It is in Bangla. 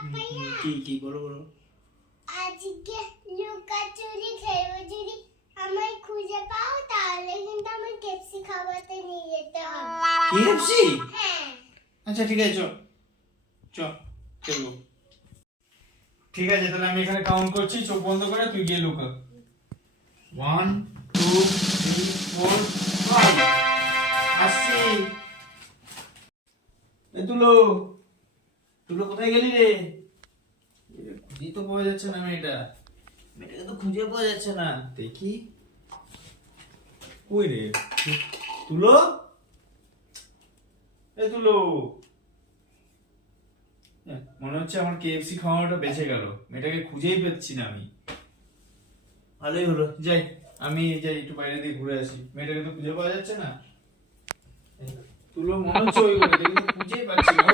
কি কি বলো বলো। আজকে লুকাচুরি খেলবো, যদি আমায় খুঁজে পাও তাহলে কিন্তু আমার কেপসি খাওয়াতে নিয়ে যেতে হবে। কেএফসি? হ্যাঁ আচ্ছা ঠিক আছে, চল চল খেলবো। ঠিক আছে, তাহলে আমি এখানে কাউন্ট করছি, চোখ বন্ধ করে তুই গিয়ে লুকা। 1 2 3 4 5। আসছি। এ তুলো, তুলো কোথায় গেলি রে? খুঁজে তো পাওয়া যাচ্ছে না মেয়েটাকে তো খুঁজে পাওয়া যাচ্ছে না। দেখি কই রে তুলো, এ তুলো। মনে হচ্ছে আমার কেএফসি খাওয়ানোটা বেঁচে গেল, মেয়েটাকে খুঁজেই পাচ্ছি না আমি। ভালোই হলো, যাই আমি যাই একটু বাইরে দিয়ে ঘুরে আসি, মেয়েটাকে তো খুঁজে পাওয়া যাচ্ছে না। তুলো মনে হচ্ছে ওই ঘরে, দেখি তো খুঁজেই পাচ্ছি না।